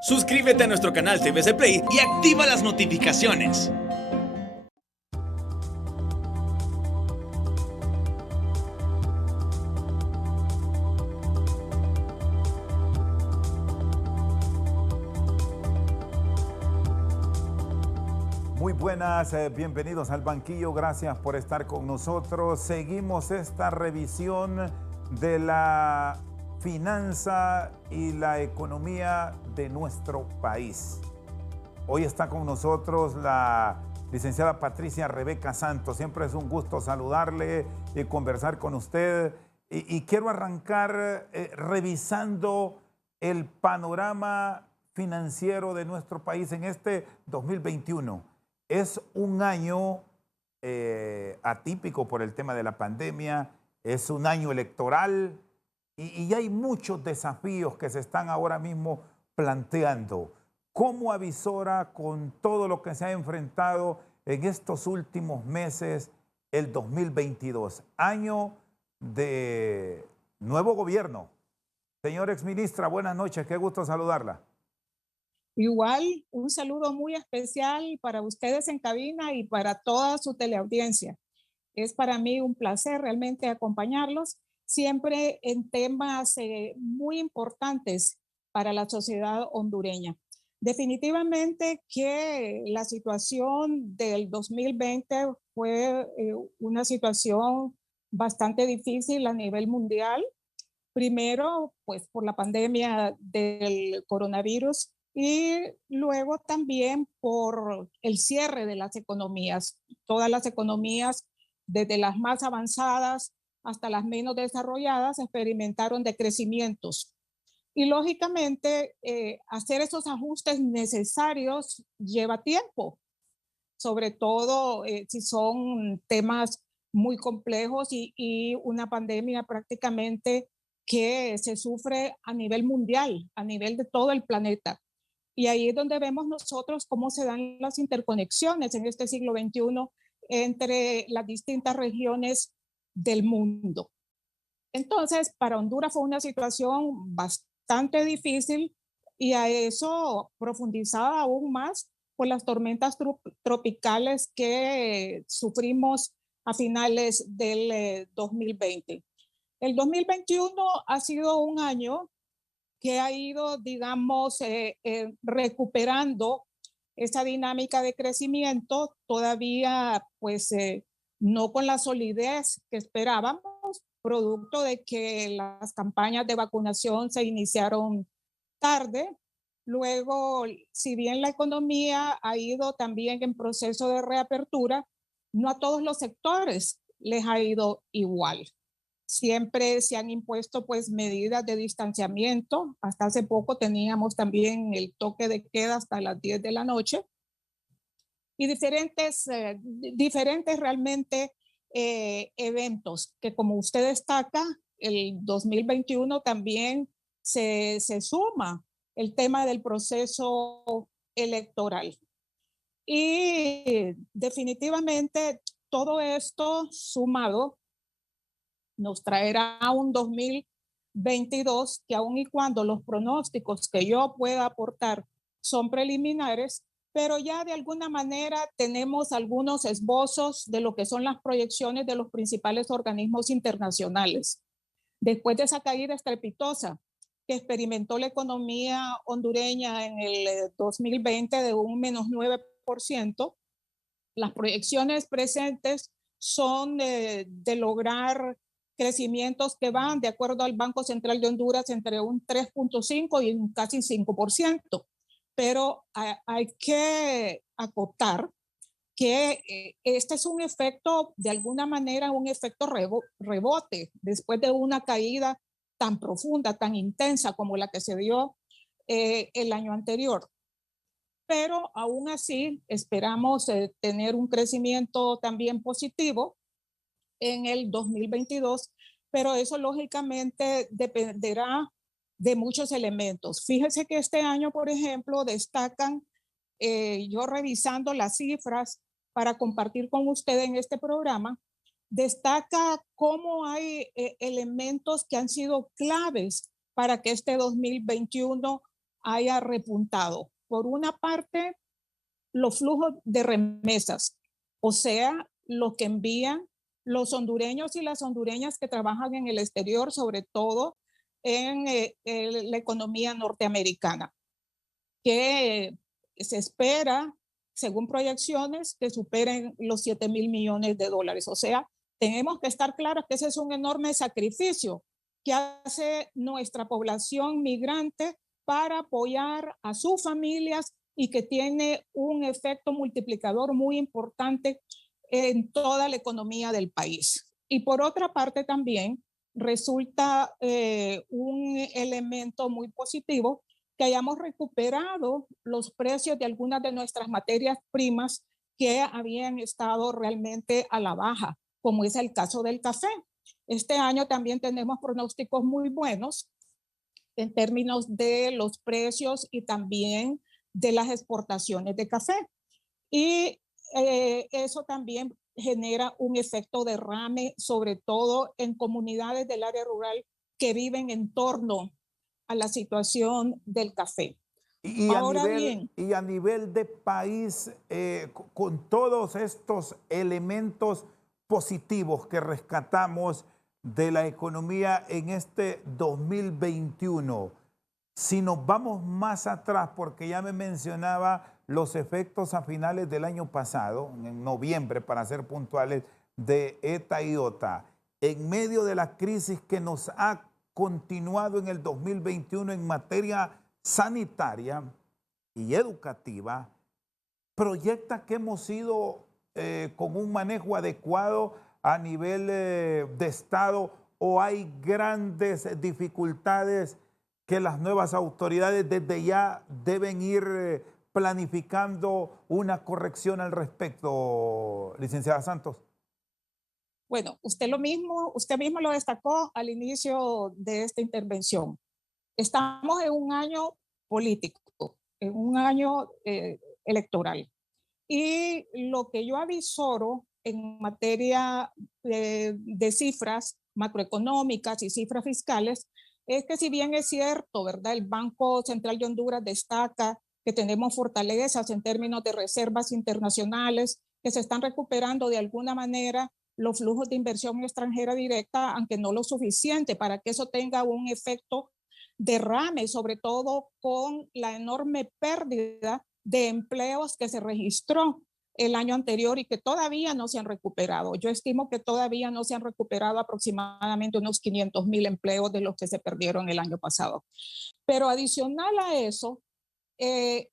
Suscríbete a nuestro canal TVC Play y activa las notificaciones. Muy buenas, bienvenidos al banquillo, gracias por estar con nosotros. Seguimos esta revisión de la finanza y la economía de nuestro país. Hoy está con nosotros la licenciada Patricia Rebeca Santos. Siempre es un gusto saludarle y conversar con usted. Y quiero arrancar revisando el panorama financiero de nuestro país en este 2021. Es un año atípico por el tema de la pandemia, es un año electoral y hay muchos desafíos que se están ahora mismo planteando. ¿Cómo avisora con todo lo que se ha enfrentado en estos últimos meses el 2022? Año de nuevo gobierno. Señora exministra, buenas noches, qué gusto saludarla. Igual, un saludo muy especial para ustedes en cabina y para toda su teleaudiencia. Es para mí un placer realmente acompañarlos, siempre en temas muy importantes para la sociedad hondureña. Definitivamente que la situación del 2020 fue una situación bastante difícil a nivel mundial. Primero, pues por la pandemia del coronavirus, y luego también por el cierre de las economías. Todas las economías, desde las más avanzadas hasta las menos desarrolladas, experimentaron decrecimientos. Y lógicamente, hacer esos ajustes necesarios lleva tiempo, sobre todo si son temas muy complejos y una pandemia prácticamente que se sufre a nivel mundial, a nivel de todo el planeta. Y ahí es donde vemos nosotros cómo se dan las interconexiones en este siglo XXI entre las distintas regiones del mundo. Entonces, para Honduras fue una situación bastante difícil y a eso profundizada aún más por las tormentas tropicales que sufrimos a finales del 2020. El 2021 ha sido un año que ha ido, digamos, recuperando esa dinámica de crecimiento, todavía pues no con la solidez que esperábamos, producto de que las campañas de vacunación se iniciaron tarde. Luego, si bien la economía ha ido también en proceso de reapertura, no a todos los sectores les ha ido igual. Siempre se han impuesto pues medidas de distanciamiento. Hasta hace poco teníamos también el toque de queda hasta las 10 de la noche. Y diferentes realmente eventos que, como usted destaca, el 2021 también se suma el tema del proceso electoral. Y definitivamente todo esto sumado nos traerá un 2022 que, aun y cuando los pronósticos que yo pueda aportar son preliminares, pero ya de alguna manera tenemos algunos esbozos de lo que son las proyecciones de los principales organismos internacionales. Después de esa caída estrepitosa que experimentó la economía hondureña en el 2020 de un menos 9%, las proyecciones presentes son de lograr crecimientos que van, de acuerdo al Banco Central de Honduras, entre un 3.5 y un casi 5%. Pero hay que acotar que este es un efecto, de alguna manera, un efecto rebote después de una caída tan profunda, tan intensa como la que se dio el año anterior. Pero aún así esperamos tener un crecimiento también positivo en el 2022, pero eso lógicamente dependerá de muchos elementos. Fíjese que este año, por ejemplo, destacan, yo revisando las cifras para compartir con usted en este programa, destaca cómo hay elementos que han sido claves para que este 2021 haya repuntado. Por una parte, los flujos de remesas, o sea, lo que envían los hondureños y las hondureñas que trabajan en el exterior, sobre todo en la economía norteamericana, que se espera, según proyecciones, que superen los 7,000 millones de dólares. O sea, tenemos que estar claros que ese es un enorme sacrificio que hace nuestra población migrante para apoyar a sus familias y que tiene un efecto multiplicador muy importante en toda la economía del país. Y por otra parte también resulta un elemento muy positivo que hayamos recuperado los precios de algunas de nuestras materias primas que habían estado realmente a la baja, como es el caso del café. Este año también tenemos pronósticos muy buenos en términos de los precios y también de las exportaciones de café. Y eso también genera un efecto derrame, sobre todo en comunidades del área rural que viven en torno a la situación del café. Ahora bien, Y a nivel de país, con todos estos elementos positivos que rescatamos de la economía en este 2021, si nos vamos más atrás, porque ya me mencionaba los efectos a finales del año pasado, en noviembre para ser puntuales, de ETA y OTA, en medio de la crisis que nos ha continuado en el 2021 en materia sanitaria y educativa, proyecta que hemos ido con un manejo adecuado a nivel de Estado, o hay grandes dificultades que las nuevas autoridades desde ya deben ir planificando una corrección al respecto, licenciada Santos? bueno, usted mismo lo destacó al inicio de esta intervención. Estamos en un año político, en un año electoral. Y lo que yo avisoro en materia de cifras macroeconómicas y cifras fiscales es que, si bien es cierto, ¿verdad? El Banco Central de Honduras destaca que tenemos fortalezas en términos de reservas internacionales, que se están recuperando de alguna manera los flujos de inversión extranjera directa, aunque no lo suficiente para que eso tenga un efecto derrame, sobre todo con la enorme pérdida de empleos que se registró el año anterior y que todavía no se han recuperado. Yo estimo que todavía no se han recuperado aproximadamente unos 500,000 empleos de los que se perdieron el año pasado. Pero adicional a eso,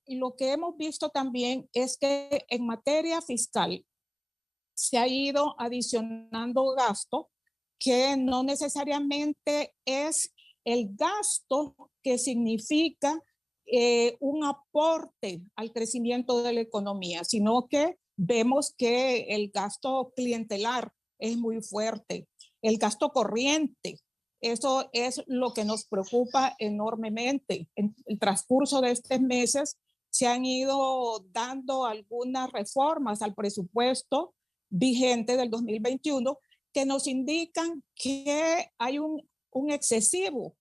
lo que hemos visto también es que en materia fiscal se ha ido adicionando gasto que no necesariamente es el gasto que significa un aporte al crecimiento de la economía, sino que vemos que el gasto clientelar es muy fuerte, el gasto corriente. Eso es lo que nos preocupa enormemente. En el transcurso de estos meses se han ido dando algunas reformas al presupuesto vigente del 2021 que nos indican que hay un excesivo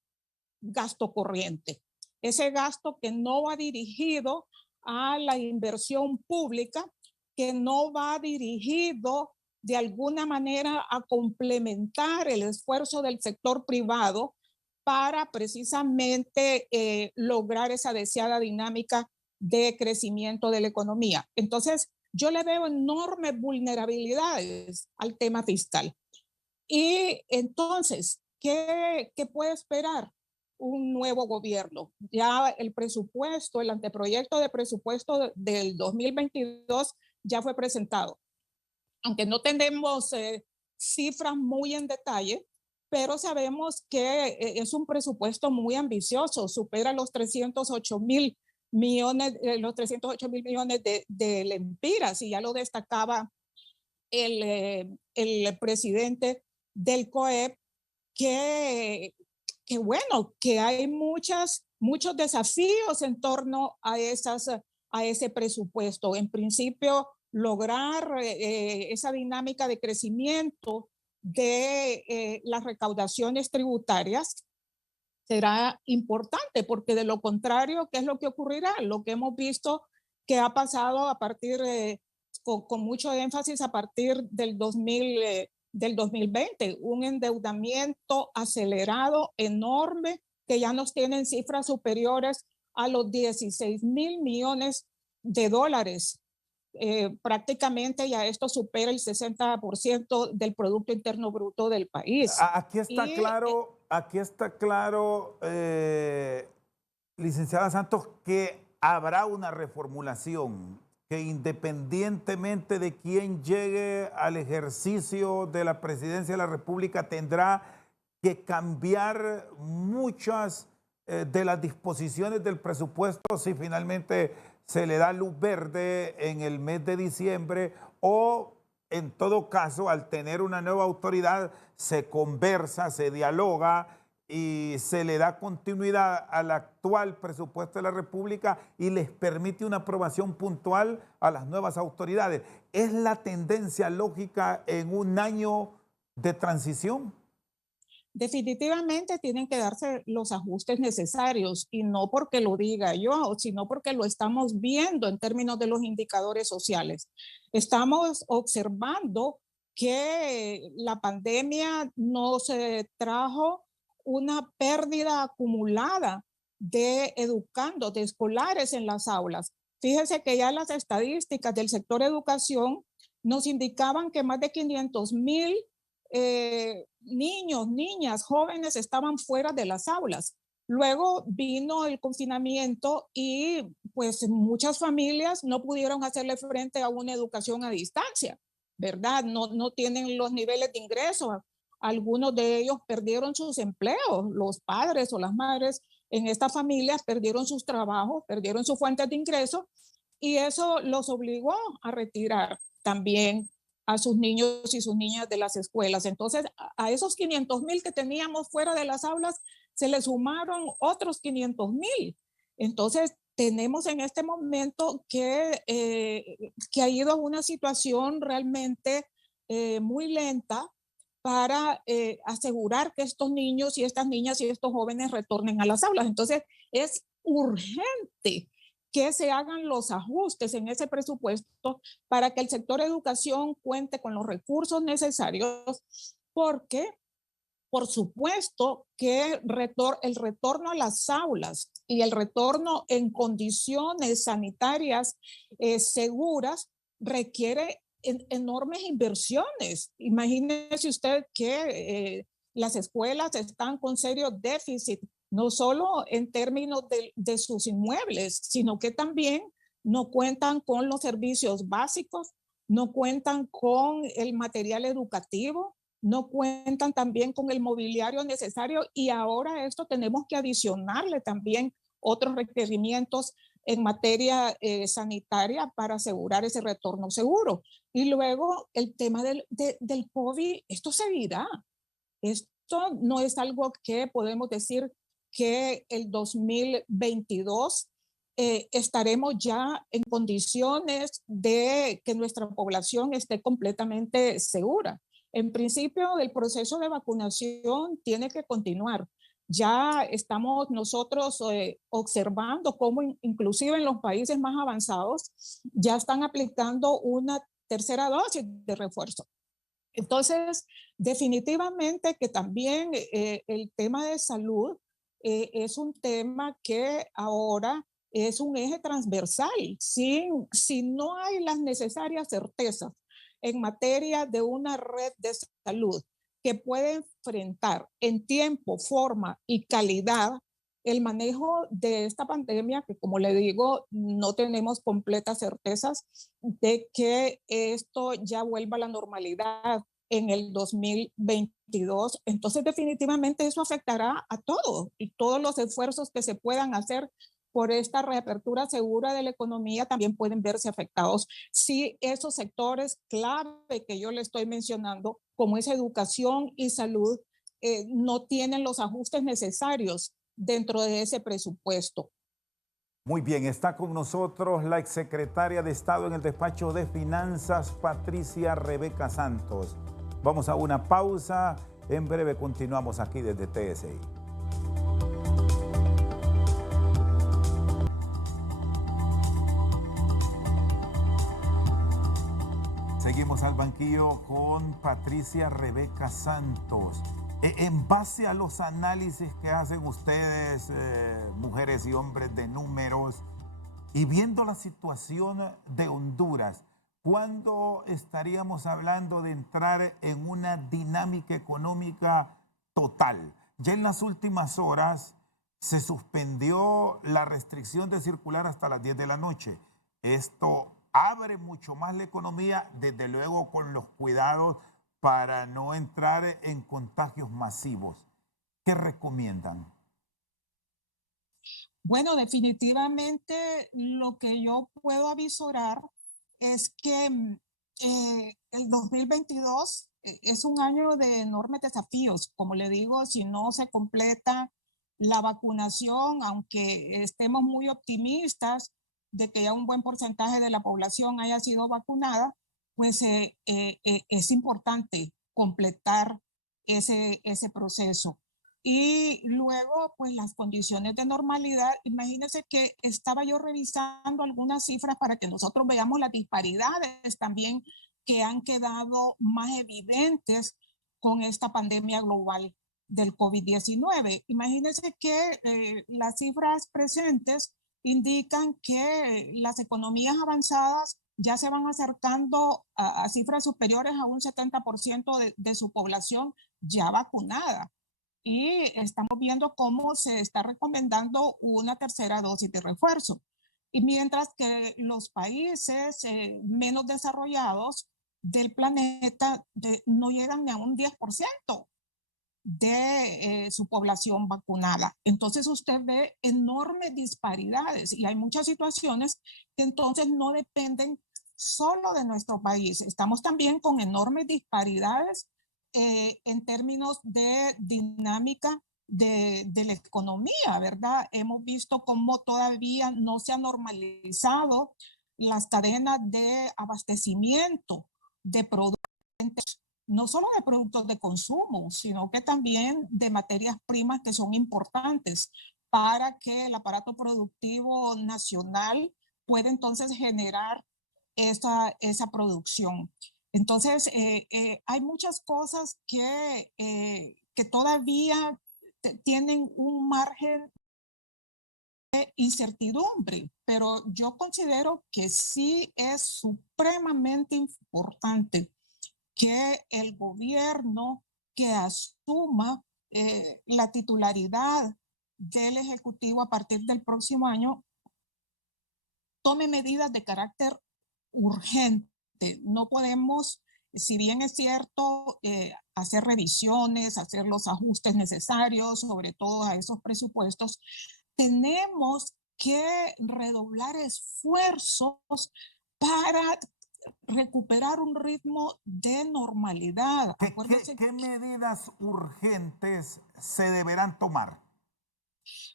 gasto corriente. Ese gasto que no va dirigido a la inversión pública, que no va dirigido de alguna manera a complementar el esfuerzo del sector privado para precisamente lograr esa deseada dinámica de crecimiento de la economía. Entonces, yo le veo enormes vulnerabilidades al tema fiscal. Y entonces, ¿qué puede esperar un nuevo gobierno? Ya el presupuesto, el anteproyecto de presupuesto del 2022 ya fue presentado. Aunque no tenemos cifras muy en detalle, pero sabemos que es un presupuesto muy ambicioso, supera los 308,000 millones, los 308,000 millones de lempiras, y ya lo destacaba el presidente del COEP, que bueno, que hay muchos desafíos en torno a ese presupuesto. En principio, lograr esa dinámica de crecimiento de las recaudaciones tributarias será importante, porque de lo contrario, ¿qué es lo que ocurrirá? Lo que hemos visto que ha pasado a partir, con mucho énfasis a partir del 2020, un endeudamiento acelerado, enorme, que ya nos tienen cifras superiores a los 16.000 millones de dólares. Prácticamente ya esto supera el 60% del Producto Interno Bruto del país. Aquí está claro, licenciada Santos, que habrá una reformulación, que independientemente de quién llegue al ejercicio de la presidencia de la República, tendrá que cambiar muchas de las disposiciones del presupuesto si finalmente se le da luz verde en el mes de diciembre, o en todo caso, al tener una nueva autoridad, se conversa, se dialoga y se le da continuidad al actual presupuesto de la República y les permite una aprobación puntual a las nuevas autoridades. ¿Es la tendencia lógica en un año de transición? Definitivamente tienen que darse los ajustes necesarios, y no porque lo diga yo, sino porque lo estamos viendo en términos de los indicadores sociales. Estamos observando que la pandemia nos trajo una pérdida acumulada de educandos, de escolares en las aulas. Fíjese que ya las estadísticas del sector educación nos indicaban que más de 500,000 niños, niñas, jóvenes estaban fuera de las aulas. Luego vino el confinamiento y pues muchas familias no pudieron hacerle frente a una educación a distancia, ¿verdad? No tienen los niveles de ingresos. Algunos de ellos perdieron sus empleos, los padres o las madres en estas familias perdieron sus trabajos, perdieron sus fuentes de ingresos, y eso los obligó a retirar también a sus niños y sus niñas de las escuelas. Entonces, a esos 500,000 que teníamos fuera de las aulas, se le sumaron otros 500,000. Entonces, tenemos en este momento que ha ido a una situación realmente muy lenta para asegurar que estos niños y estas niñas y estos jóvenes retornen a las aulas. Entonces, es urgente que se hagan los ajustes en ese presupuesto para que el sector educación cuente con los recursos necesarios, porque por supuesto que el retorno a las aulas y el retorno en condiciones sanitarias seguras requiere enormes inversiones. Imagínese usted que las escuelas están con serio déficit, no solo en términos de sus inmuebles, sino que también no cuentan con los servicios básicos, no cuentan con el material educativo, no cuentan también con el mobiliario necesario, y ahora a esto tenemos que adicionarle también otros requerimientos en materia sanitaria para asegurar ese retorno seguro. Y luego el tema del COVID, esto seguirá. Esto no es algo que podemos decir que el 2022 estaremos ya en condiciones de que nuestra población esté completamente segura. En principio, el proceso de vacunación tiene que continuar. Ya estamos nosotros observando cómo inclusive en los países más avanzados ya están aplicando una tercera dosis de refuerzo. Entonces, definitivamente que también el tema de salud es un tema que ahora es un eje transversal. Si no hay las necesarias certezas en materia de una red de salud que puede enfrentar en tiempo, forma y calidad el manejo de esta pandemia, que como le digo, no tenemos completas certezas de que esto ya vuelva a la normalidad en el 2022. Entonces, definitivamente eso afectará a todos, y todos los esfuerzos que se puedan hacer por esta reapertura segura de la economía también pueden verse afectados si esos sectores clave que yo le estoy mencionando, como es educación y salud, no tienen los ajustes necesarios dentro de ese presupuesto. Muy bien, está con nosotros la exsecretaria de Estado en el despacho de Finanzas, Patricia Rebeca Santos. Vamos a una pausa, en breve continuamos aquí desde TSI. Seguimos al banquillo con Patricia Rebeca Santos. En base a los análisis que hacen ustedes, mujeres y hombres de números, y viendo la situación de Honduras, ¿cuándo estaríamos hablando de entrar en una dinámica económica total? Ya en las últimas horas se suspendió la restricción de circular hasta las 10 de la noche. Esto abre mucho más la economía, desde luego con los cuidados para no entrar en contagios masivos. ¿Qué recomiendan? Bueno, definitivamente lo que yo puedo avisorar es que el 2022 es un año de enormes desafíos. Como le digo, si no se completa la vacunación, aunque estemos muy optimistas de que ya un buen porcentaje de la población haya sido vacunada, pues es importante completar ese proceso. Y luego, pues las condiciones de normalidad, imagínense que estaba yo revisando algunas cifras para que nosotros veamos las disparidades también que han quedado más evidentes con esta pandemia global del COVID-19. Imagínense que las cifras presentes indican que las economías avanzadas ya se van acercando a cifras superiores a un 70% de su población ya vacunada. Y estamos viendo cómo se está recomendando una tercera dosis de refuerzo. Y mientras que los países menos desarrollados del planeta no llegan ni a un 10% de su población vacunada. Entonces usted ve enormes disparidades y hay muchas situaciones que entonces no dependen solo de nuestro país. Estamos también con enormes disparidades en términos de dinámica de la economía, ¿verdad? Hemos visto cómo todavía no se han normalizado las cadenas de abastecimiento de productos, no solo de productos de consumo, sino que también de materias primas que son importantes para que el aparato productivo nacional pueda entonces generar esa producción. Entonces, hay muchas cosas que todavía tienen un margen de incertidumbre, pero yo considero que sí es supremamente importante que el gobierno que asuma la titularidad del Ejecutivo a partir del próximo año tome medidas de carácter urgente. No podemos, si bien es cierto, hacer revisiones, hacer los ajustes necesarios, sobre todo a esos presupuestos, tenemos que redoblar esfuerzos para recuperar un ritmo de normalidad. ¿Qué medidas urgentes se deberán tomar?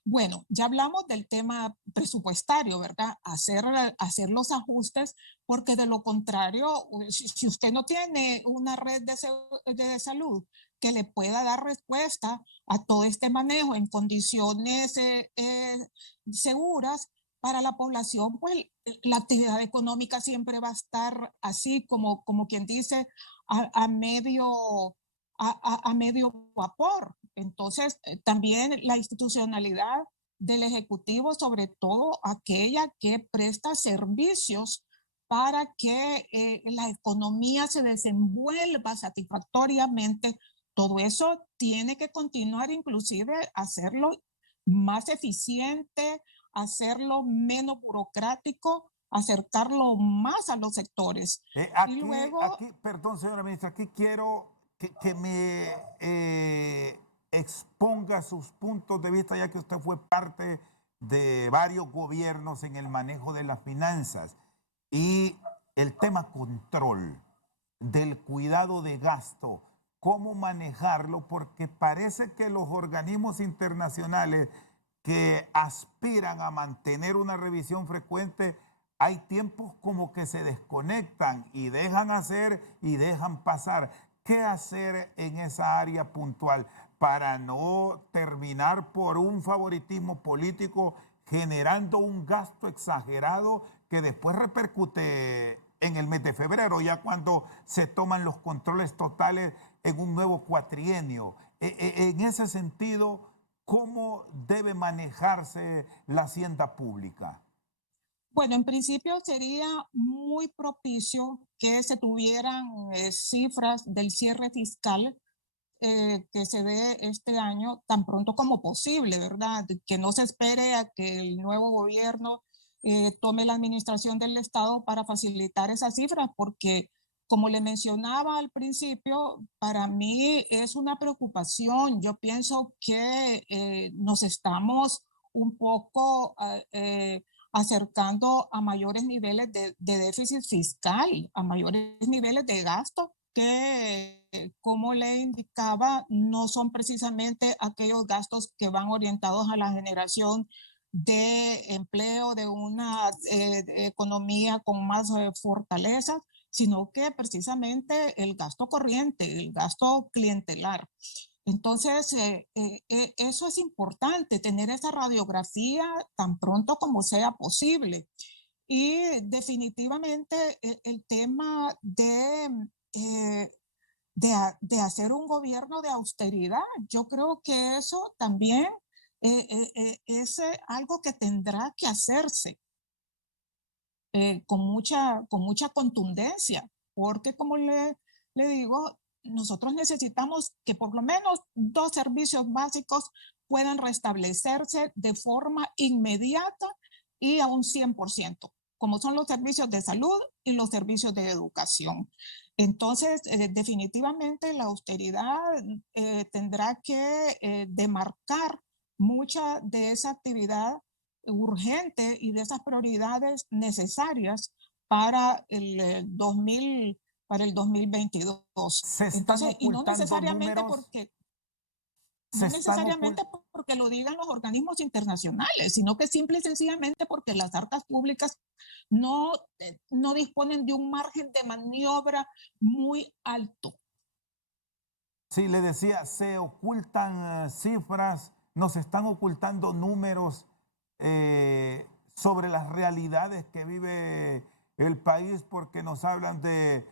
Bueno, ya hablamos del tema presupuestario, ¿verdad? Hacer los ajustes, porque de lo contrario, si usted no tiene una red de salud que le pueda dar respuesta a todo este manejo en condiciones seguras para la población, pues la actividad económica siempre va a estar así como quien dice, a medio a medio vapor. Entonces, también la institucionalidad del Ejecutivo, sobre todo aquella que presta servicios para que la economía se desenvuelva satisfactoriamente, todo eso tiene que continuar, inclusive hacerlo más eficiente, hacerlo menos burocrático, acercarlo más a los sectores. Y luego, Perdón, señora ministra, aquí quiero que me exponga sus puntos de vista, ya que usted fue parte de varios gobiernos en el manejo de las finanzas y el tema control del cuidado de gasto, cómo manejarlo, porque parece que los organismos internacionales que aspiran a mantener una revisión frecuente, hay tiempos como que se desconectan y dejan hacer y dejan pasar. ¿Qué hacer en esa área puntual para no terminar por un favoritismo político generando un gasto exagerado que después repercute en el mes de febrero, ya cuando se toman los controles totales en un nuevo cuatrienio. En ese sentido, ¿cómo debe manejarse la hacienda pública? Bueno, en principio sería muy propicio que se tuvieran cifras del cierre fiscal que se dé este año tan pronto como posible, ¿verdad? Que no se espere a que el nuevo gobierno tome la administración del Estado para facilitar esas cifras, porque como le mencionaba al principio, para mí es una preocupación. Yo pienso que nos estamos un poco acercando a mayores niveles de déficit fiscal, a mayores niveles de gasto que, como le indicaba, no son precisamente aquellos gastos que van orientados a la generación de empleo, de una de economía con más fortaleza, sino que precisamente el gasto corriente, el gasto clientelar. Entonces, eso es importante, tener esa radiografía tan pronto como sea posible. Y definitivamente el tema eh, de hacer un gobierno de austeridad, yo creo que eso también es algo que tendrá que hacerse con mucha contundencia, porque como le digo, nosotros necesitamos que por lo menos dos servicios básicos puedan restablecerse de forma inmediata y a un 100%, como son los servicios de salud y los servicios de educación. Entonces, definitivamente la austeridad tendrá que demarcar mucha de esa actividad urgente y de esas prioridades necesarias para el 2000, para el 2022. Se están Entonces, y ocultando números, se no están necesariamente ocultando. porque lo digan los organismos internacionales, sino que simple y sencillamente porque las arcas públicas no, no disponen de un margen de maniobra muy alto. Sí, le decía, se ocultan cifras, nos están ocultando números sobre las realidades que vive el país porque nos hablan de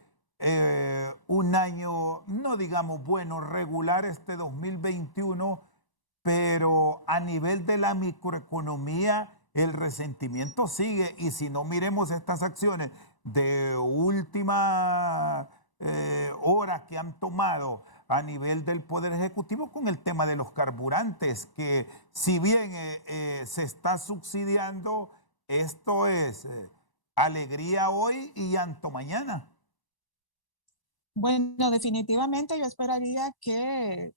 un año, no digamos bueno, regular este 2021, pero a nivel de la microeconomía el resentimiento sigue y si no miremos estas acciones de última hora que han tomado a nivel del Poder Ejecutivo con el tema de los carburantes, que si bien se está subsidiando, esto es alegría hoy y llanto mañana. Bueno, definitivamente yo esperaría que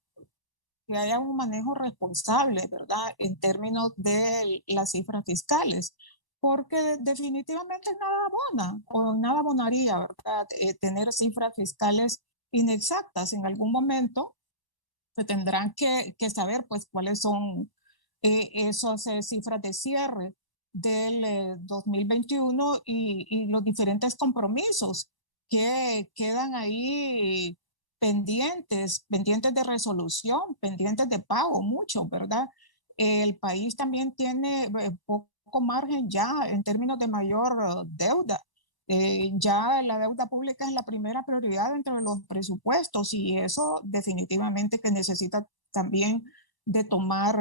haya un manejo responsable, ¿verdad? En términos de las cifras fiscales, porque definitivamente nada abona o nada abonaría, ¿verdad? Tener cifras fiscales inexactas. En algún momento se tendrán que saber, pues, cuáles son esas cifras de cierre del 2021 y los diferentes compromisos que quedan ahí pendientes de resolución, pendientes de pago, mucho, ¿verdad? El país también tiene poco margen ya en términos de mayor deuda. Ya la deuda pública es la primera prioridad dentro de los presupuestos y eso definitivamente que necesita también de tomar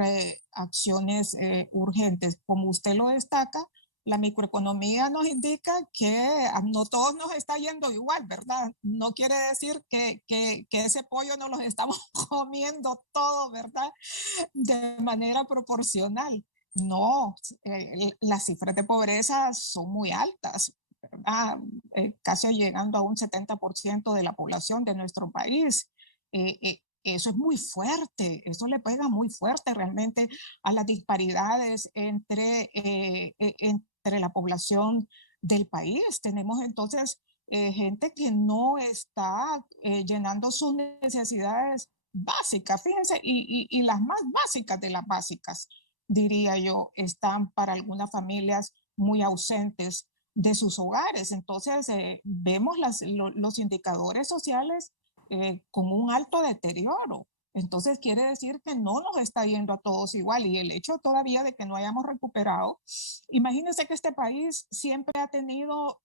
acciones urgentes. Como usted lo destaca, la microeconomía nos indica que no todos nos está yendo igual, ¿verdad? No quiere decir que ese pollo no los estamos comiendo todo, ¿verdad? De manera proporcional. No, las cifras de pobreza son muy altas, ¿verdad? Casi llegando a un 70% de la población de nuestro país. Eso es muy fuerte, eso le pega muy fuerte realmente a las disparidades entre la población del país. Tenemos entonces gente que no está llenando sus necesidades básicas, fíjense, y las más básicas de las básicas, diría yo, están para algunas familias muy ausentes de sus hogares. Entonces, vemos los indicadores sociales con un alto deterioro. Entonces quiere decir que no nos está yendo a todos igual, y el hecho todavía de que no hayamos recuperado, imagínense que este país siempre ha tenido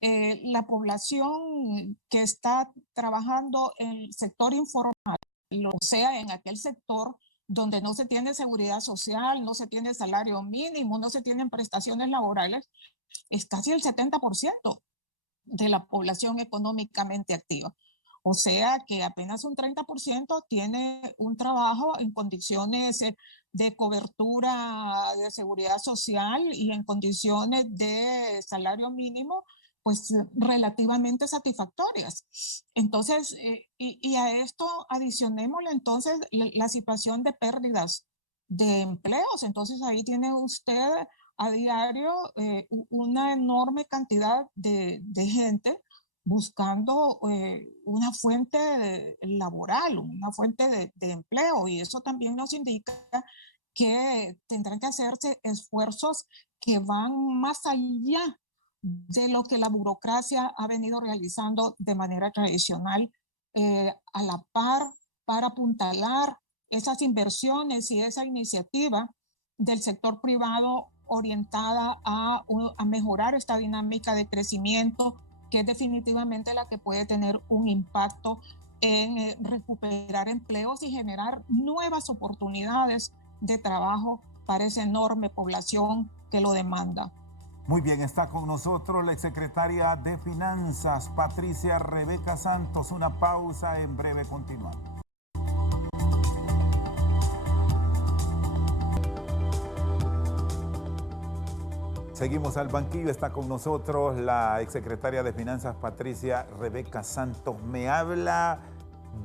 la población que está trabajando en el sector informal, o sea, en aquel sector donde no se tiene seguridad social, no se tiene salario mínimo, no se tienen prestaciones laborales, es casi el 70% de la población económicamente activa. O sea que apenas un 30% tiene un trabajo en condiciones de cobertura de seguridad social y en condiciones de salario mínimo, pues relativamente satisfactorias. Entonces, y a esto adicionémosle entonces la situación de pérdidas de empleos. Entonces ahí tiene usted a diario una enorme cantidad de gente buscando una fuente laboral, una fuente de empleo, y eso también nos indica que tendrán que hacerse esfuerzos que van más allá de lo que la burocracia ha venido realizando de manera tradicional, a la par, para apuntalar esas inversiones y esa iniciativa del sector privado orientada a mejorar esta dinámica de crecimiento, que es definitivamente la que puede tener un impacto en recuperar empleos y generar nuevas oportunidades de trabajo para esa enorme población que lo demanda. Muy bien, está con nosotros la exsecretaria de Finanzas, Patricia Rebeca Santos. Una pausa, en breve continuamos. Seguimos al banquillo, está con nosotros la exsecretaria de Finanzas, Patricia Rebeca Santos. Me habla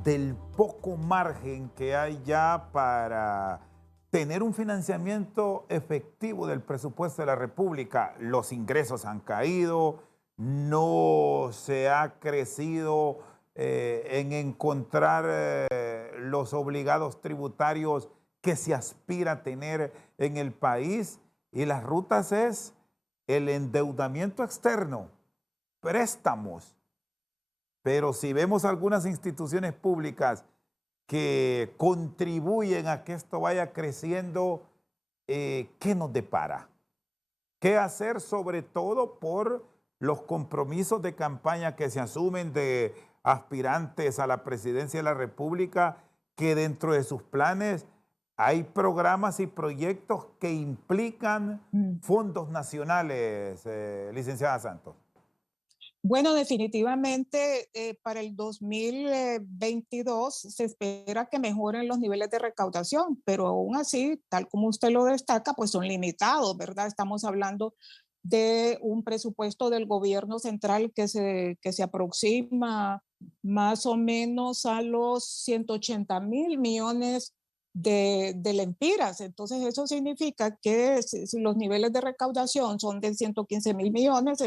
del poco margen que hay ya para tener un financiamiento efectivo del presupuesto de la República. Los ingresos han caído, no se ha crecido en encontrar los obligados tributarios que se aspira a tener en el país, y las rutas es el endeudamiento externo, préstamos. Pero si vemos algunas instituciones públicas que contribuyen a que esto vaya creciendo, ¿qué nos depara? ¿Qué hacer sobre todo por los compromisos de campaña que se asumen de aspirantes a la presidencia de la República, que dentro de sus planes hay programas y proyectos que implican fondos nacionales, licenciada Santos? Bueno, definitivamente para el 2022 se espera que mejoren los niveles de recaudación, pero aún así, tal como usted lo destaca, pues son limitados, ¿verdad? Estamos hablando de un presupuesto del gobierno central que se aproxima más o menos a los 180.000 millones de lempiras. Entonces eso significa que si los niveles de recaudación son de 115.000 millones,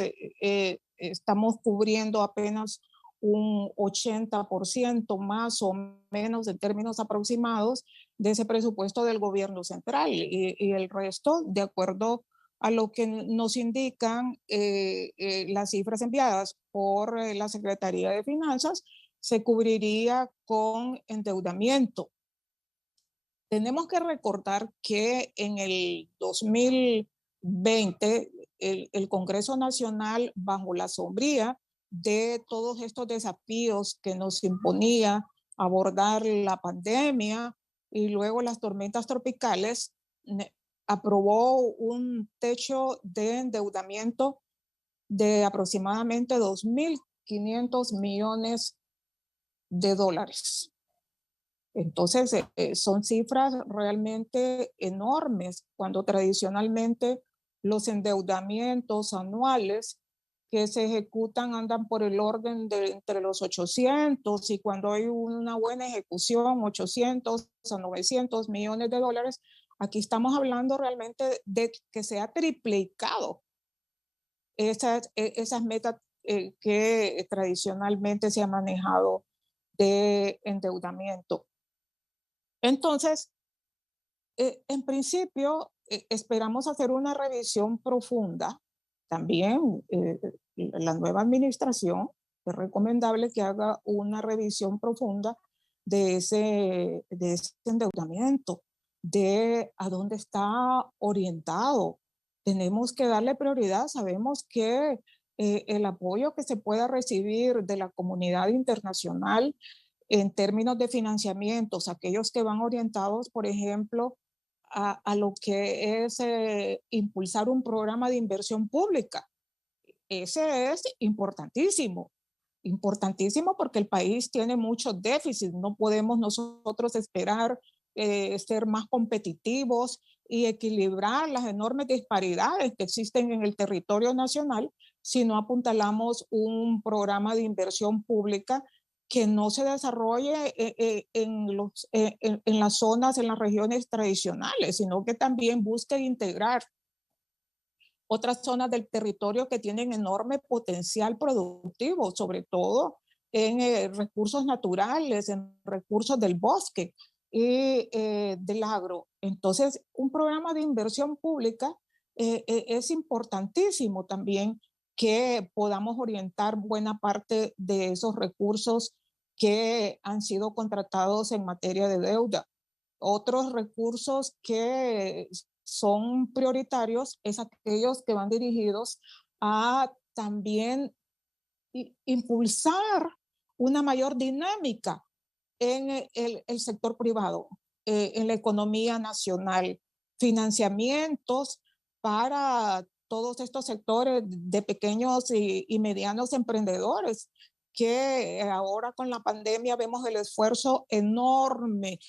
estamos cubriendo apenas un 80% más o menos en términos aproximados de ese presupuesto del gobierno central, y el resto, de acuerdo a lo que nos indican las cifras enviadas por la Secretaría de Finanzas, se cubriría con endeudamiento. Tenemos que recordar que en el 2020 el Congreso Nacional, bajo la sombría de todos estos desafíos que nos imponía abordar la pandemia y luego las tormentas tropicales, aprobó un techo de endeudamiento de aproximadamente 2.500 millones de dólares. Entonces, son cifras realmente enormes, cuando tradicionalmente los endeudamientos anuales que se ejecutan andan por el orden de entre los 800, y cuando hay una buena ejecución, 800 a 900 millones de dólares. Aquí estamos hablando realmente de que se ha triplicado esas metas que tradicionalmente se ha manejado de endeudamiento. Entonces, en principio, esperamos hacer una revisión profunda. También la nueva administración es recomendable que haga una revisión profunda de ese endeudamiento, de a dónde está orientado. Tenemos que darle prioridad. Sabemos que el apoyo que se pueda recibir de la comunidad internacional en términos de financiamientos, aquellos que van orientados, por ejemplo, a lo que es impulsar un programa de inversión pública. Ese es importantísimo, importantísimo porque el país tiene muchos déficits. No podemos nosotros esperar ser más competitivos y equilibrar las enormes disparidades que existen en el territorio nacional si no apuntalamos un programa de inversión pública que no se desarrolle en las zonas, en las regiones tradicionales, sino que también busque integrar otras zonas del territorio que tienen enorme potencial productivo, sobre todo en recursos naturales, en recursos del bosque y del agro. Entonces, un programa de inversión pública es importantísimo también que podamos orientar buena parte de esos recursos que han sido contratados en materia de deuda. Otros recursos que son prioritarios es aquellos que van dirigidos a también impulsar una mayor dinámica en el sector privado, en la economía nacional, financiamientos para todos estos sectores de pequeños y medianos emprendedores que ahora con la pandemia vemos el esfuerzo enorme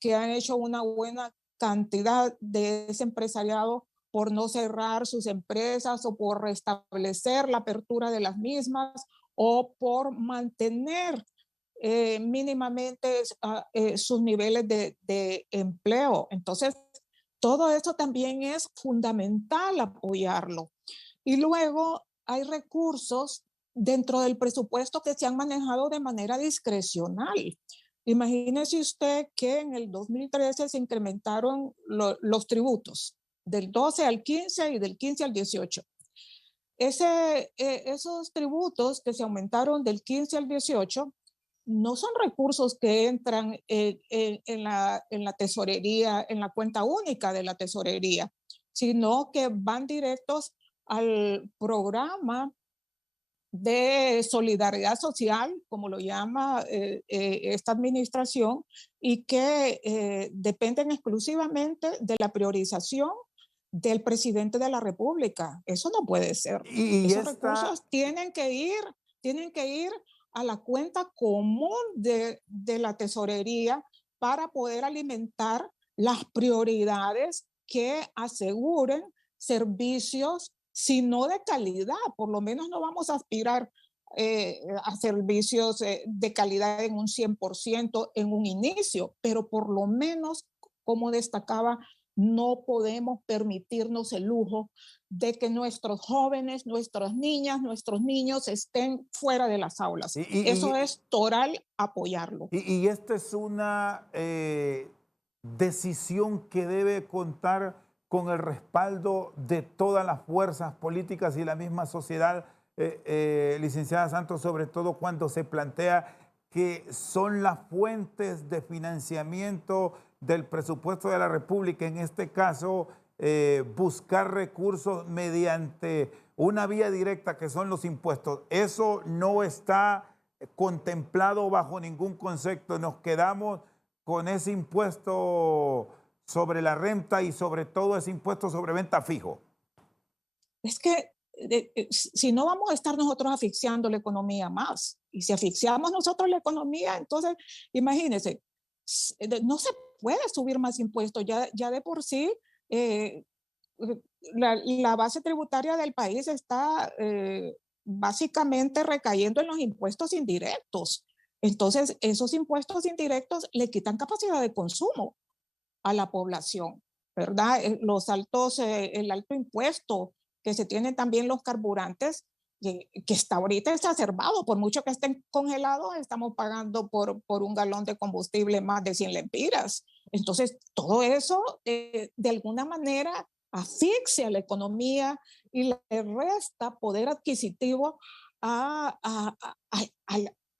que han hecho una buena cantidad de ese empresariado por no cerrar sus empresas o por restablecer la apertura de las mismas o por mantener mínimamente sus niveles de empleo. Entonces, todo eso también es fundamental apoyarlo. Y luego hay recursos dentro del presupuesto que se han manejado de manera discrecional. Imagínese usted que en el 2013 se incrementaron los tributos del 12 al 15 y del 15 al 18. Esos tributos que se aumentaron del 15 al 18 no son recursos que entran en la tesorería, en la cuenta única de la tesorería, sino que van directos al programa de solidaridad social, como lo llama esta administración, y que dependen exclusivamente de la priorización del presidente de la República. Eso no puede ser. Esos recursos tienen que ir a la cuenta común de la tesorería para poder alimentar las prioridades que aseguren servicios, si no de calidad, por lo menos no vamos a aspirar a servicios de calidad en un 100% en un inicio, pero por lo menos, como destacaba, no podemos permitirnos el lujo de que nuestros jóvenes, nuestras niñas, nuestros niños estén fuera de las aulas. Eso es total apoyarlo. Y esta es una decisión que debe contar con el respaldo de todas las fuerzas políticas y la misma sociedad, licenciada Santos, sobre todo cuando se plantea que son las fuentes de financiamiento del presupuesto de la República, en este caso, buscar recursos mediante una vía directa que son los impuestos. Eso no está contemplado bajo ningún concepto. Nos quedamos con ese impuesto sobre la renta y sobre todo ese impuesto sobre venta fijo. Es que si no vamos a estar nosotros asfixiando la economía más, y si asfixiamos nosotros la economía, entonces imagínense, no se puede subir más impuestos, ya de por sí la base tributaria del país está básicamente recayendo en los impuestos indirectos. Entonces, esos impuestos indirectos le quitan capacidad de consumo a la población, ¿verdad? El alto impuesto que se tienen también los carburantes, que está ahorita exacerbado, por mucho que estén congelados, estamos pagando por un galón de combustible más de 100 lempiras. Entonces, todo eso de alguna manera asfixia la economía y le resta poder adquisitivo a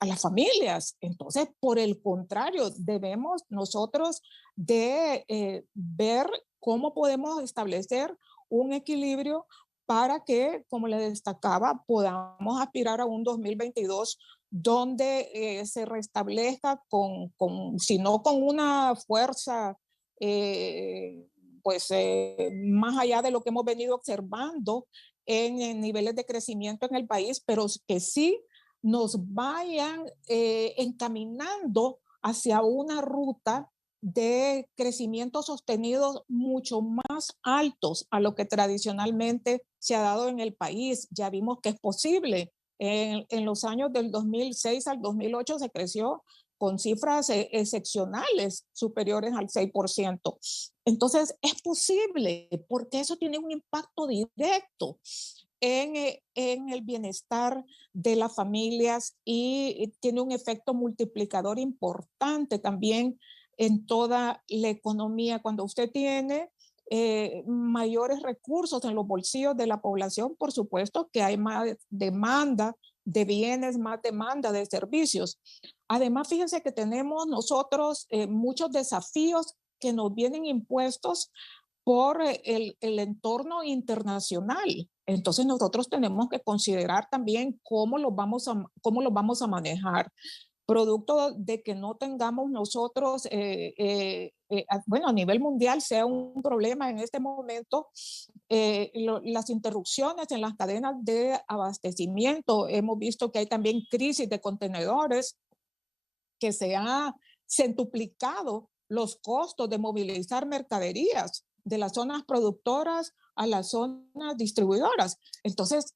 a las familias. Entonces, por el contrario, debemos nosotros de ver cómo podemos establecer un equilibrio para que, como le destacaba, podamos aspirar a un 2022 donde se restablezca si no con una fuerza, más allá de lo que hemos venido observando en niveles de crecimiento en el país, pero que sí nos vayan encaminando hacia una ruta de crecimiento sostenido mucho más altos a lo que tradicionalmente se ha dado en el país. Ya vimos que es posible. En los años del 2006 al 2008 se creció con cifras excepcionales superiores al 6%. Entonces, es posible porque eso tiene un impacto directo en el bienestar de las familias y tiene un efecto multiplicador importante también en toda la economía. Cuando usted tiene mayores recursos en los bolsillos de la población, por supuesto que hay más demanda de bienes, más demanda de servicios. Además, fíjense que tenemos nosotros muchos desafíos que nos vienen impuestos por el entorno internacional. Entonces nosotros tenemos que considerar también cómo los vamos a manejar, producto de que no tengamos nosotros, a nivel mundial sea un problema en este momento, las interrupciones en las cadenas de abastecimiento. Hemos visto que hay también crisis de contenedores, que se ha centuplicado los costos de movilizar mercaderías de las zonas productoras a las zonas distribuidoras. Entonces,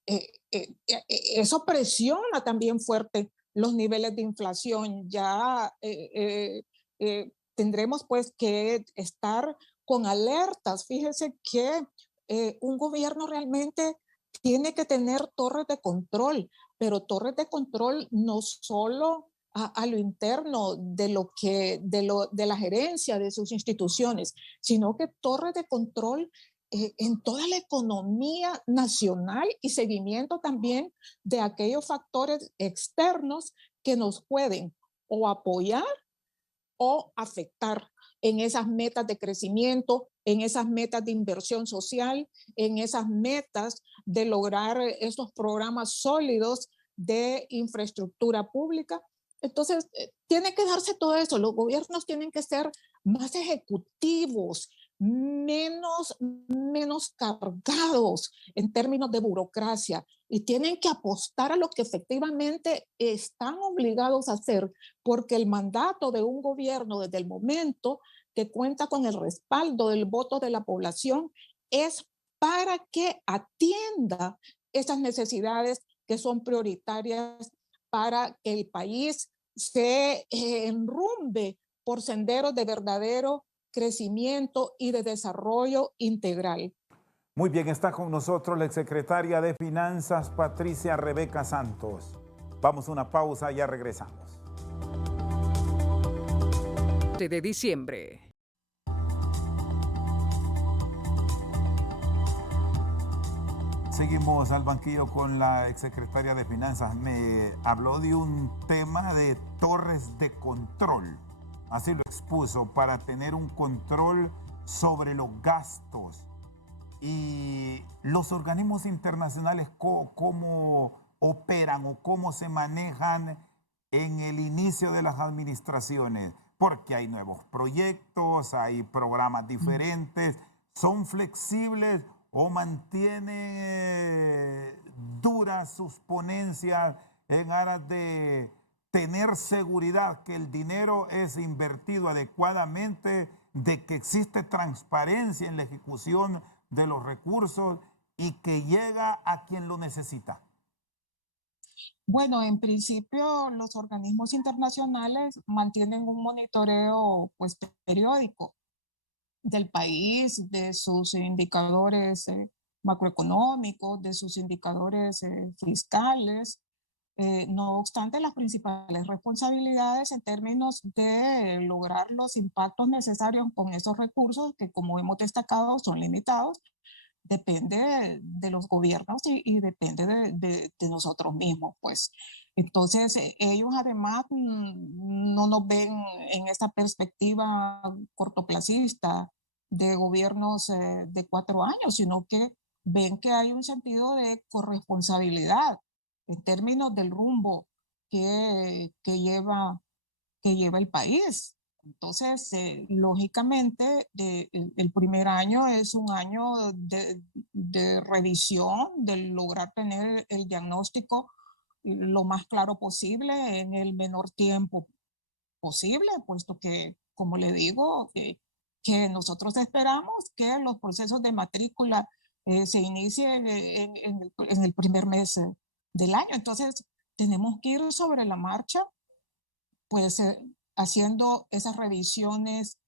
eso presiona también fuerte los niveles de inflación. Ya tendremos pues que estar con alertas. Fíjense que un gobierno realmente tiene que tener torres de control, pero torres de control no solo a lo interno de la gerencia de sus instituciones, sino que torres de control en toda la economía nacional y seguimiento también de aquellos factores externos que nos pueden o apoyar o afectar en esas metas de crecimiento, en esas metas de inversión social, en esas metas de lograr esos programas sólidos de infraestructura pública. Entonces, tiene que darse todo eso. Los gobiernos tienen que ser más ejecutivos, menos cargados en términos de burocracia, y tienen que apostar a lo que efectivamente están obligados a hacer, porque el mandato de un gobierno desde el momento que cuenta con el respaldo del voto de la población es para que atienda esas necesidades que son prioritarias para que el país se enrumbe por senderos de verdadero crecimiento y de desarrollo integral. Muy bien, está con nosotros la exsecretaria de Finanzas, Patricia Rebeca Santos. Vamos a una pausa, ya regresamos. De diciembre. Seguimos al banquillo con la exsecretaria de Finanzas. Me habló de un tema de torres de control. Así lo expuso, para tener un control sobre los gastos. Y los organismos internacionales, ¿cómo operan o cómo se manejan en el inicio de las administraciones? Porque hay nuevos proyectos, hay programas diferentes, ¿son flexibles o mantienen duras sus ponencias en aras de tener seguridad que el dinero es invertido adecuadamente, de que existe transparencia en la ejecución de los recursos y que llega a quien lo necesita? Bueno, en principio los organismos internacionales mantienen un monitoreo pues periódico del país, de sus indicadores macroeconómicos, de sus indicadores fiscales. No obstante, las principales responsabilidades en términos de lograr los impactos necesarios con esos recursos, que como hemos destacado son limitados, depende de los gobiernos y depende de nosotros mismos, pues. Entonces, ellos además no nos ven en esta perspectiva cortoplacista de gobiernos de 4 años, sino que ven que hay un sentido de corresponsabilidad en términos del rumbo que lleva el país. Entonces, lógicamente, el primer año es un año de revisión, de lograr tener el diagnóstico lo más claro posible en el menor tiempo posible, puesto que, como le digo, que nosotros esperamos que los procesos de matrícula se inicien en el primer mes del año. Entonces, tenemos que ir sobre la marcha, pues haciendo esas revisiones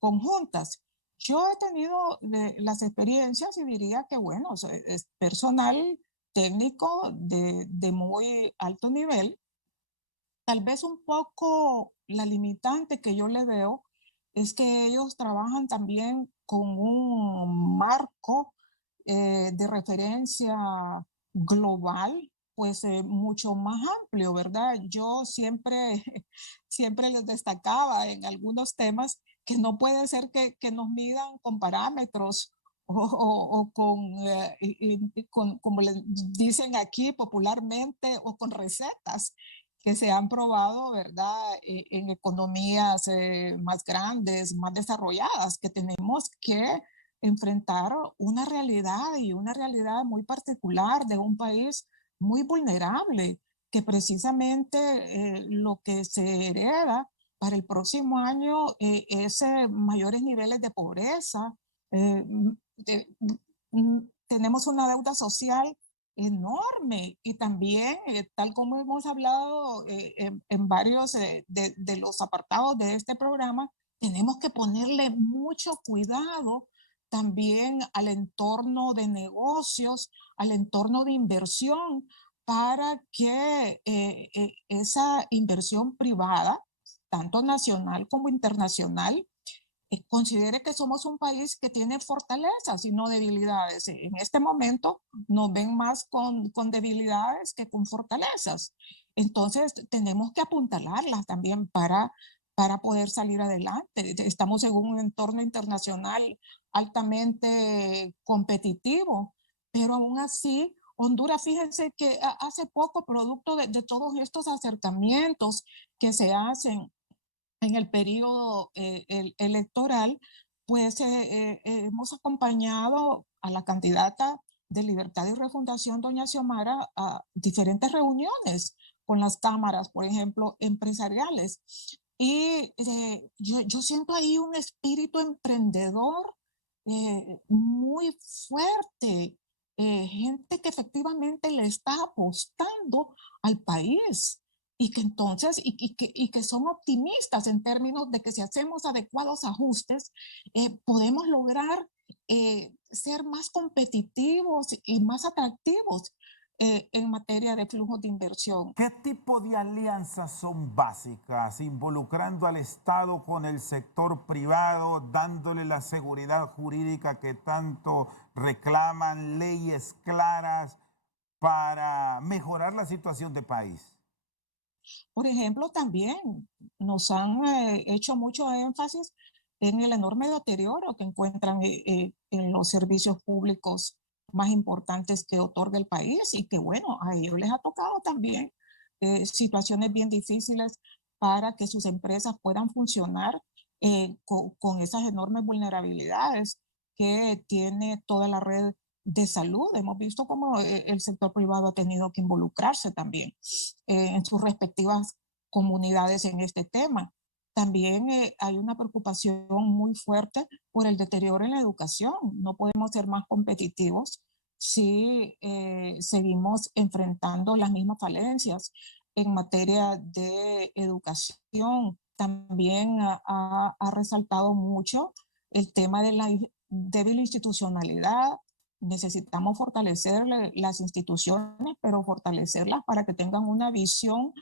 conjuntas. Yo he tenido las experiencias y diría que, bueno, es personal técnico de muy alto nivel. Tal vez un poco la limitante que yo le veo es que ellos trabajan también con un marco de referencia global, pues mucho más amplio, ¿verdad? Yo siempre, siempre les destacaba en algunos temas que no puede ser que nos midan con parámetros o con, como les dicen aquí popularmente, o con recetas que se han probado, ¿verdad? En economías más grandes, más desarrolladas, que tenemos que enfrentar una realidad y una realidad muy particular de un país muy vulnerable, que precisamente lo que se hereda para el próximo año es mayores niveles de pobreza. eh, Tenemos una deuda social enorme y también, tal como hemos hablado en varios de los apartados de este programa, tenemos que ponerle mucho cuidado también al entorno de negocios, al entorno de inversión, para que esa inversión privada, tanto nacional como internacional, considere que somos un país que tiene fortalezas y no debilidades. En este momento nos ven más con debilidades que con fortalezas. Entonces tenemos que apuntalarlas también para poder salir adelante. Estamos en un entorno internacional altamente competitivo, pero aún así Honduras, fíjense que hace poco, producto de todos estos acercamientos que se hacen en el periodo electoral, pues hemos acompañado a la candidata de Libertad y Refundación, doña Xiomara, a diferentes reuniones con las cámaras, por ejemplo, empresariales. Y yo siento ahí un espíritu emprendedor muy fuerte, gente que efectivamente le está apostando al país y que entonces, y que son optimistas en términos de que si hacemos adecuados ajustes, podemos lograr ser más competitivos y más atractivos en materia de flujos de inversión. ¿Qué tipo de alianzas son básicas, involucrando al Estado con el sector privado, dándole la seguridad jurídica que tanto reclaman, leyes claras para mejorar la situación del país? Por ejemplo, también nos han hecho mucho énfasis en el enorme deterioro que encuentran en los servicios públicos más importantes que otorga el país y que, bueno, a ellos les ha tocado también situaciones bien difíciles para que sus empresas puedan funcionar con esas enormes vulnerabilidades que tiene toda la red de salud. Hemos visto cómo el sector privado ha tenido que involucrarse también en sus respectivas comunidades en este tema. También hay una preocupación muy fuerte por el deterioro en la educación. No podemos ser más competitivos si seguimos enfrentando las mismas falencias en materia de educación. También ha resaltado mucho el tema de la débil institucionalidad. Necesitamos fortalecer las instituciones, pero fortalecerlas para que tengan una visión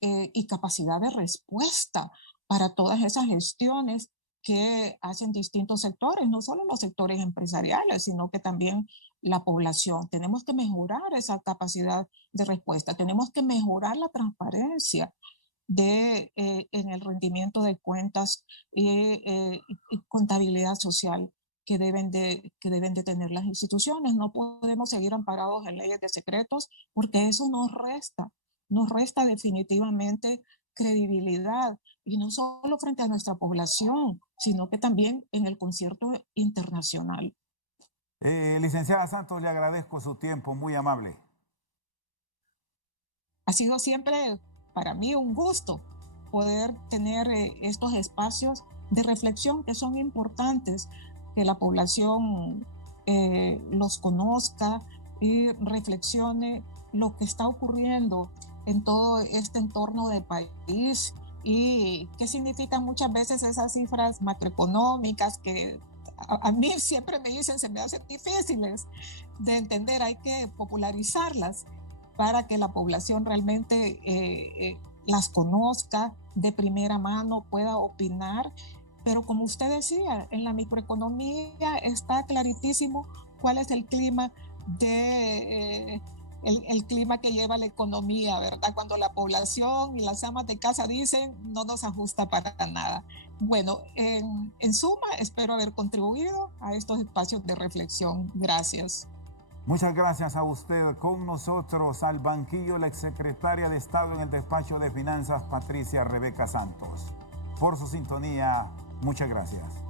y capacidad de respuesta para todas esas gestiones que hacen distintos sectores, no solo los sectores empresariales, sino que también la población. Tenemos que mejorar esa capacidad de respuesta, tenemos que mejorar la transparencia en el rendimiento de cuentas y contabilidad social que deben de tener las instituciones. No podemos seguir amparados en leyes de secretos porque eso nos resta definitivamente credibilidad, y no solo frente a nuestra población, sino que también en el concierto internacional. Licenciada Santos, le agradezco su tiempo, muy amable. Ha sido siempre para mí un gusto poder tener estos espacios de reflexión que son importantes, que la población los conozca y reflexione lo que está ocurriendo en todo este entorno del país y qué significan muchas veces esas cifras macroeconómicas que a mí siempre me dicen, se me hacen difíciles de entender. Hay que popularizarlas para que la población realmente las conozca de primera mano, pueda opinar. Pero como usted decía, en la microeconomía está claritísimo cuál es el clima el clima que lleva la economía, ¿verdad? Cuando la población y las amas de casa dicen no nos ajusta para nada. Bueno, en suma, espero haber contribuido a estos espacios de reflexión. Gracias. Muchas gracias a usted. Con nosotros al banquillo la exsecretaria de Estado en el Despacho de Finanzas, Patricia Rebeca Santos. Por su sintonía, muchas gracias.